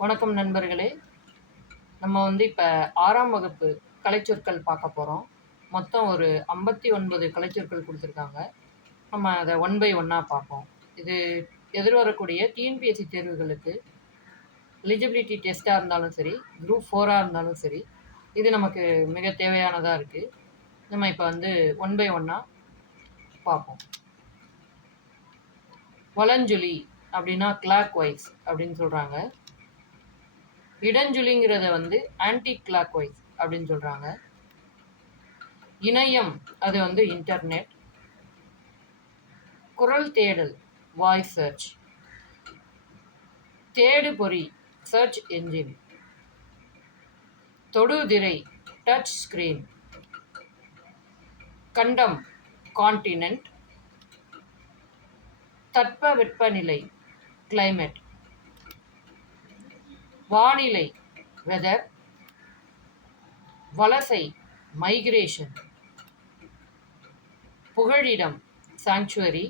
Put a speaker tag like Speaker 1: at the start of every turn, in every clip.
Speaker 1: வணக்கம் நண்பர்களே. நம்ம வந்து இப்போ ஆறாம் வகுப்பு கலைச்சொற்கள் பார்க்க போகிறோம் மொத்தம் ஒரு ஐம்பத்தி ஒன்பது கலைச்சொற்கள் கொடுத்துருக்காங்க. நம்ம அதை ஒன் பை ஒன்னாக பார்ப்போம். இது எதிர்வரக்கூடிய டிஎன்பிஎஸ்சி தேர்வுகளுக்கு எலிஜிபிலிட்டி டெஸ்ட்டாக இருந்தாலும் சரி குரூப் ஃபோராக இருந்தாலும் சரி இது நமக்கு மிக தேவையானதாக இருக்குது நம்ம இப்போ வந்து ஒன் பை ஒன்னாக பார்ப்போம். வளஞ்சொலி அப்படின்னா கிளாக் வைஸ் அப்படின்னு சொல்கிறாங்க இடஞ்சுழிங்கிறத வந்து ஆன்டி கிளாக் வைஸ் அப்படின்னு சொல்கிறாங்க இணையம் அது வந்து இன்டர்நெட் குரல் தேடல் வாய்ஸ் சர்ச் தேடு பொறி சர்ச் என்ஜின் தொடுதிரை டச் ஸ்கிரீன் கண்டம் கான்டினென்ட் தட்பவெப்பநிலை கிளைமேட் வானிலை வெதர் வலசை மைக்ரேஷன் புகழிடம் சாங்சுவரி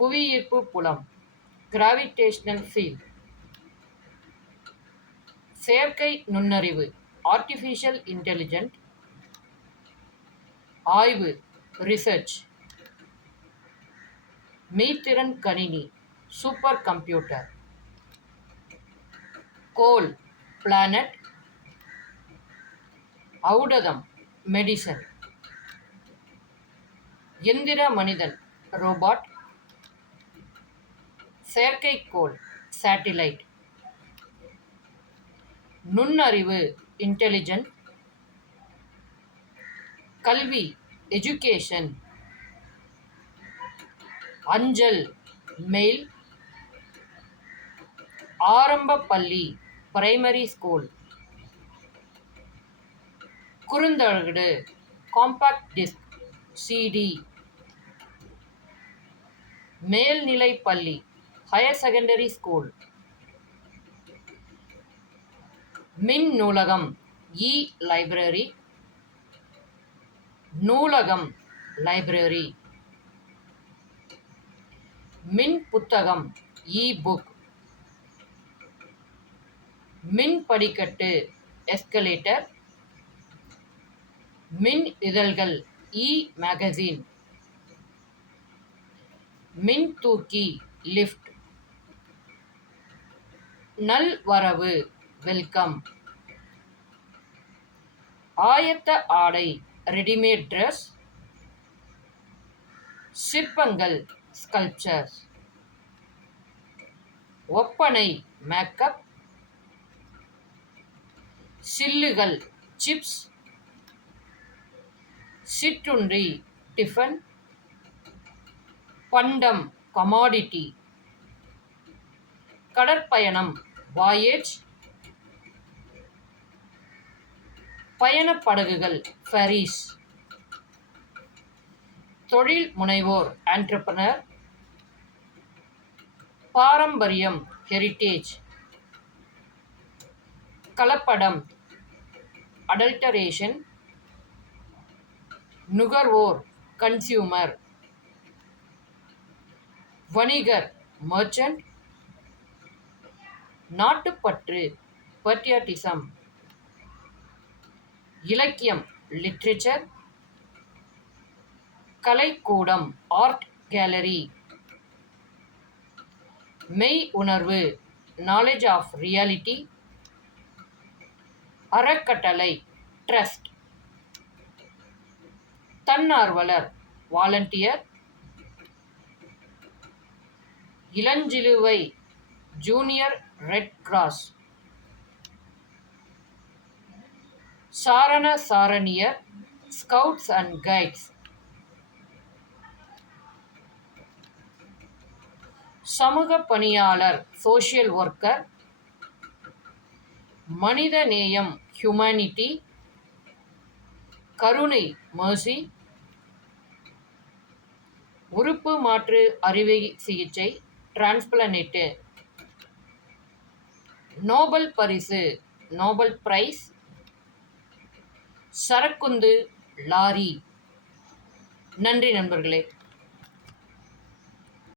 Speaker 1: புவியீர்ப்பு புலம் கிராவிடேஷனல் ஃபீல்ட் செயற்கை நுண்ணறிவு ஆர்டிஃபிஷியல் இன்டெலிஜென்ட் ஆய்வு ரிசர்ச் மீத்திறன் கணினி சூப்பர் கம்ப்யூட்டர் கோல் பிளானட் ஔடதம் மெடிசன் எந்திர மனிதன் ரோபாட் செயற்கைக்கோள் சேட்டிலைட் நுண்ணறிவு இன்டெலிஜென்ட் கல்வி எஜுகேஷன் அஞ்சல் மெயில் ஆரம்ப பள்ளி பிரைமரி ஸ்கூல் குறுந்தகடு காம்பாக்ட் டிஸ்க் சிடி மேல்நிலை பள்ளி ஹையர் செகண்டரி ஸ்கூல் மின் நூலகம் இ லைப்ரரி நூலகம் லைப்ரரி மின் புத்தகம் இ புக் மின் படிக்கட்டு எஸ்கலேட்டர் மின் இதழ்கள் e இ மேகசின் மின் தூக்கி லிஃப்ட் நல்வரவு வெல்கம் ஆயத்த ஆடை ரெடிமேட் ட்ரெஸ் சிற்பங்கள் ஸ்கல்ப்சர்ஸ் ஒப்பனை மேக்கப் சில்லுகள் சிப்ஸ் சிற்றுண்டி டிஃபன் பண்டம் கமாடிட்டி கடற்பயணம் வாயேஜ் பயணப்படகுகள் ஃபெரிஸ் தொழில் முனைவோர் ஆண்டர்பனர் பாரம்பரியம் ஹெரிட்டேஜ் கலப்படம். அடல்டரேஷன் நுகர்வோர். கன்சியூமர் வணிகர். மர்ச்சன்ட் நாட்டுப்பற்று. பர்டியாட்டிசம் இலக்கியம். லிட்ரேச்சர் கலைக்கூடம். ஆர்ட் கேலரி மெய் உணர்வு. நாலேஜ் ஆஃப் ரியாலிட்டி அறக்கட்டளை ட்ரஸ்ட். தன்னார்வலர் வாலண்டியர். இளஞ்சிலுவை ஜூனியர் ரெட் கிராஸ். சாரண சாரணியர் ஸ்கவுட்ஸ் அண்ட் கைட்ஸ். சமூக பணியாளர் சோஷியல் ஒர்க்கர். மனித நேயம் ஹியூமனிட்டி கருணை மர்சி உறுப்பு மாற்று அறுவை சிகிச்சை டிரான்ஸ்பிளனேட்டு நோபல் பரிசு நோபல் பிரைஸ் சரக்குந்து லாரி. நன்றி நண்பர்களே.